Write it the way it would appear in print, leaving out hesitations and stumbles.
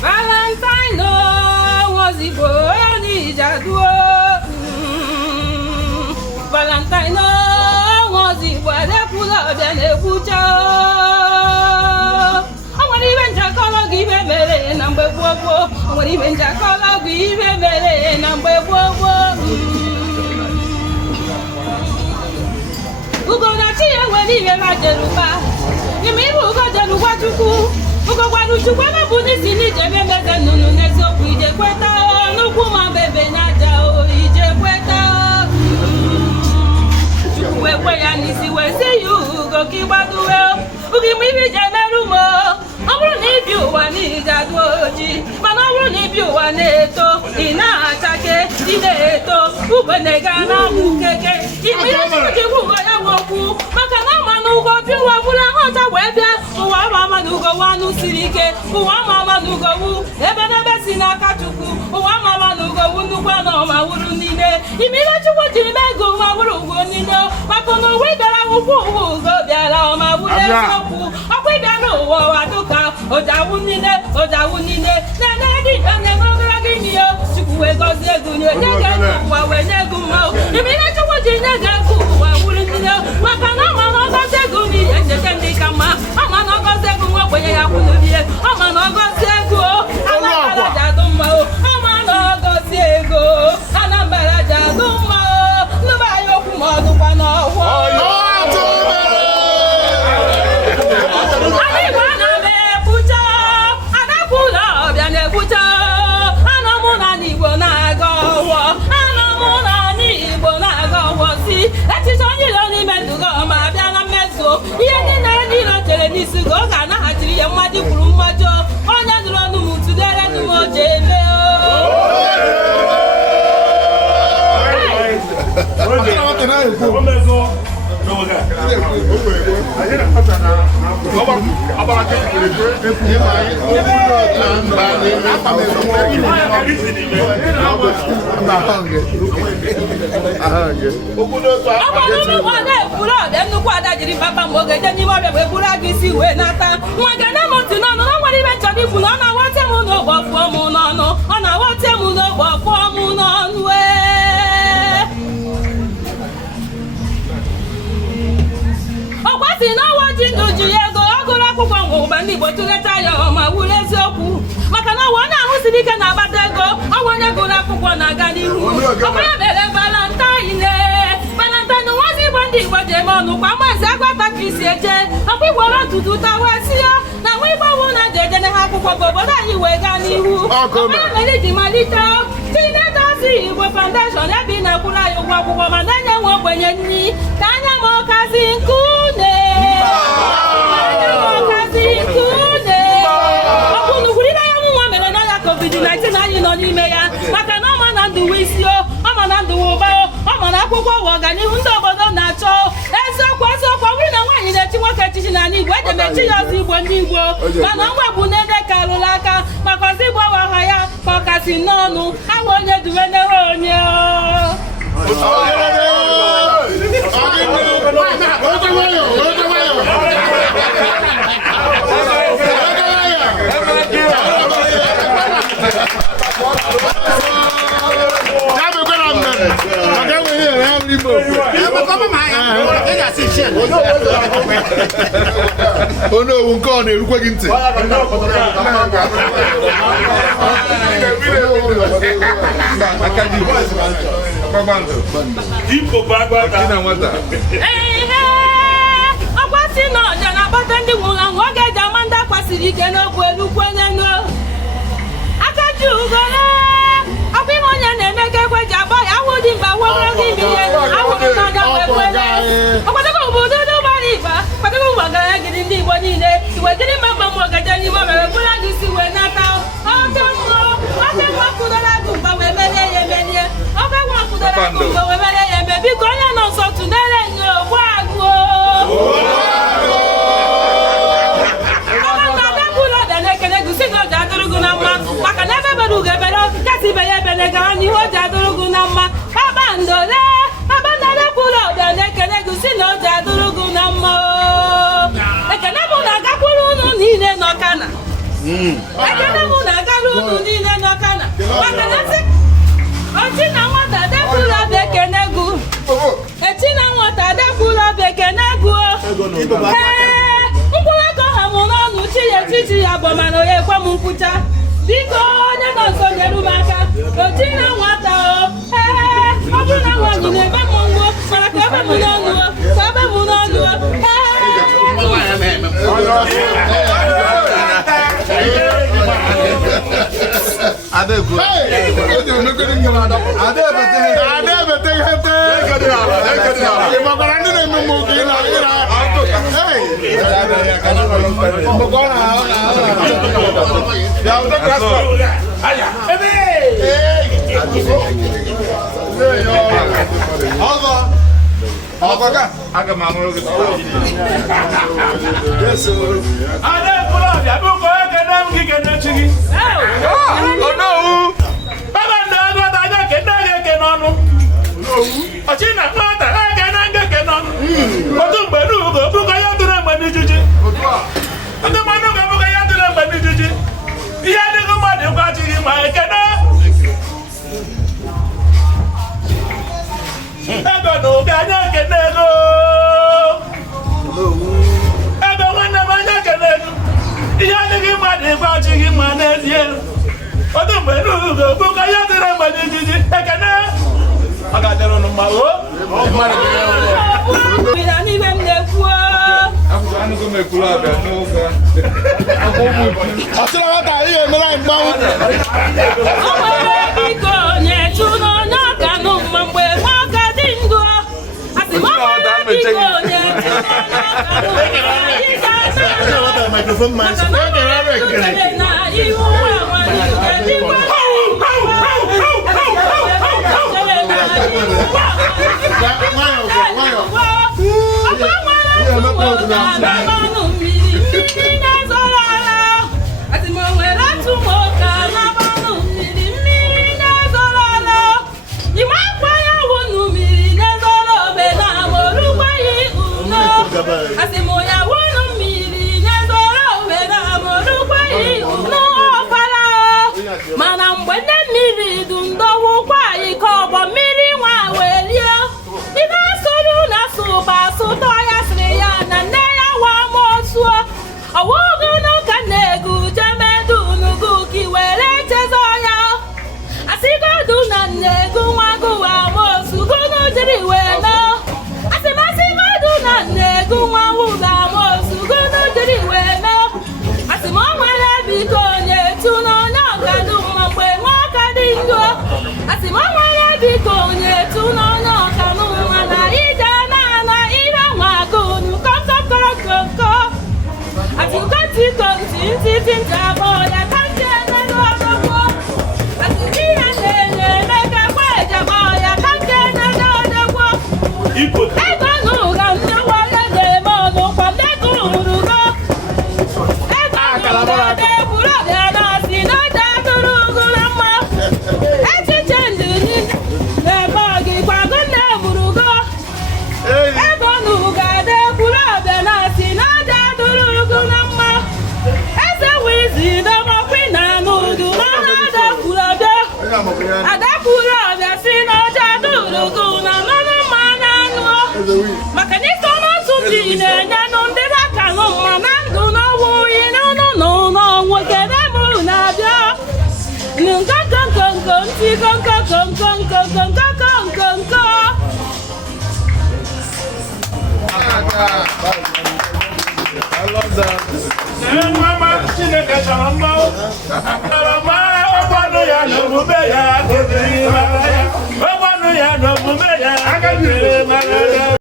Valentine was the boy Jaduo. Valentine was the boy that pulled out and a butcher. I want even Jackola give a melon number 4. I want even Jackola give a melon number 4. Ugo na tia wani ve ma jeruba. Imi ugo jeruba chuku. Ugo gwanu chuku na buni sini jebe meze nunu nezo ku ije kweta. Nuku ma bebe na ja o ije kweta. Chuku we ya nisi we see you ugo ki gbaduwe o. Ugi mi bi je merumo. Oburu ni bi uwa ni jadu oji. Mana oburu ni bi uwa neto. Ina atake ineto. Ube nega na mukeke. Imi ya chuku ya woku. Maka na manu go bi wa bula hota webia. Uwa mama nugo wanu sirike. Uwa mama nugo wu. Ebe na besi na kachuku. Uwa mama nugo wu nukwa no ma wuru nine. Imi ya chuku jimego ma wuru go nine. Maka no webera wuku go biara ma wule soku. Akwe biara uwa waduka. Ojawu nine. Na na di na ngogara gini yo. Chuku we go zegu nyo. Nyega kuwa we nyegu ma. Imi ya chuku jimego kuwa wuru nine. Maka na mama go zegu ni yende kama. Ama no go zegu wa kwenye ya kunubie. Ama no go zegu. Anambara jaduma o. Ama no go zegu. Anambara jaduma o. Nuba yo kumodu kwa no wo. Ani wana me pucha. Anakula biane pucha. Anamuna ni bona go wo. Anamuna ni bona go wo si. Eti so ni lo ni mendugo ma biana meso. Iye ni na tere ni sigo ga na hatiri ye mmadi kwuru mmajo. Onya duro nu mutu dere nu mo jebe o. Igbo tụleta ya ọma wuru eziokwu maka na ọwa na-ahụ siri ike na agbata ego ọwanye gụrụ akwụkwọ na-aga n'ihu ọbụya mere Valentine nwazi Igbo ndị Igbo ji eme ọnụ kwa maazị Agwata ka isi eje ọkwa Igbo ntutu tawasịa na nwa Igbo wụ na ji ejene ha akwụkwọ ka obodo anyị wee gaa n'ihu ọbụya mere iji malite Chinedozi Igbo Foundation ebe ị na-akwụrụ anyị ụgwọ akwụkwọ ma na-enye nwe ogbenye nri ka anya ma ọkazi nkune COVID-19 anyị nọ n'ime ya maka na ọma na ndụ isi o ọma na ndụ ụba o ọma na akwụkwọ ụwa ọganihu ndị obodo na-achọ eziokwu ọbụrụ na nwaanyị na-echi nwoke echichi n'ala Igbo eji ya ọzọ Igbo ndị Igbo mana ọnwa bụ n'ede ka alụrụ aka maka ọzọ Igbo waha ya ka ọ kasị n'ọnụ awa onye duwe newe onye Oh no, nke ọ na-erukwa gị ntị. Ọgwasị na ọja na-agbata ndị nwụrụ anwụ oge eji ama ndị akwasịrị ike n'okwu elu kwenye aka ji ugole ọkwa ihe onye na-eme ka ekwe ji agba ya awụ dị mba wụrụ gị ihe awụrụ n'anya wekwere ọkwadebe obodo n'ụgbara igba kwadebe ụgbagara gịrị ndị Igbo niile iwedịrị mmemme m ogaje n'ime mere bụrụ gị si wee nata oke nwa kụdara gị mgba wee merie ya emerie oke nwa kụdara gị mgba wee merie ya eme biko onye nọ nso tụnere nye ogbu agụ maka na ebe mere ugo ebere kasị ibe ya ebere gara n'ihu o ji adụrụ gị na mma kpakpando kwụrụ ọbịa na-ekele gị si na o ji adụrụ gị na mma ekele bụ na agakwuru unu niile n'Ọkana ekene mụ na-agara unu niile n'ọkana maka na sị ọchị na nwata depụla bụ ekene gụ echi na nwata depụla bụ ekene gụ ee mkpụrụ aka ha mụ n'ọnụ chi ya echichi ya bụ mana onye ekwe m nkwụcha biko onye nọ nso nyere m aka ochi na nwata o ee ọ bụrụ na nwaanyị na-ebe m ngwo mana ka ebe m n'ọnụ ka ebe m n'ọnụ Aga mamuru gitu. Yes. Ada pula dia buku kena mungkin kena ciri. Oh no. Bapa ndak ada kena no. Acina mata kena. Betul baru buku yang tu nama ni cuci. Ada mana buku yang tu nama ni cuci. Ia ada kemana buku ciri mai kena. Ego no kanya kena go. Ego mana banyak kena. Ia ada kemana buku ciri mana dia. Betul baru buku yang tu nama ni cuci. Kena. Agak jalan nombor. Mana dia? Bila ni bemdekwa. Aku jangan aku mekula bemu kan. Aku mu. Asal ada iya mulai mau. Omere biko nyetu no nakanu mgbe maka dingo. Asi omere biko nyetu no nakanu. Microphone man. Na iwu wa dingo. Mana mgbe nne mmiri du ndọwụkwa ike ọgbọ mmiri nwa welie ibe asụrụ na sụba sụtọ ya sịrị ya na nne ya wa mosuo ọwụgụ n'ụka na-egu jemedu nugu ka i were chezọ ya asịgodu na nne-egu nwa gụwa mosu gụnụ jiri wee mee asịmasịgodu na nne-egu nwa wụga mosu gụnụ jiri wee mee asịm o nwere biko nyetu n'onye ọkadụ mgbe nwa ọka dị ngo asịm o nwere biko nyetu n'onye ọkanụ nwa na ije na-ana ihe nwa agụnụ kọkọkọrọkọkọ atụkọtịkọntị ntịtị ntị abụọ ya ka ntị enelu ọdọgbo asịm ihe na-enye eme ka gwa ejekpọ ya ka ntị enelu ọdọgbo ego n'ụga nnewa ya ga-eme ọnụ kwa ndekọ urugo maka na ike ọnụ otu dị na-enye nụ ndị aka nụ mma na ndụ n'ọnwụ ihe n'ụnụ n'ọnwụ kede mụrụ na-abịa nkonkonkonko ntị konkonkonkonkonkonkonkonko I love that. Mama, Chineke chọrọ mma.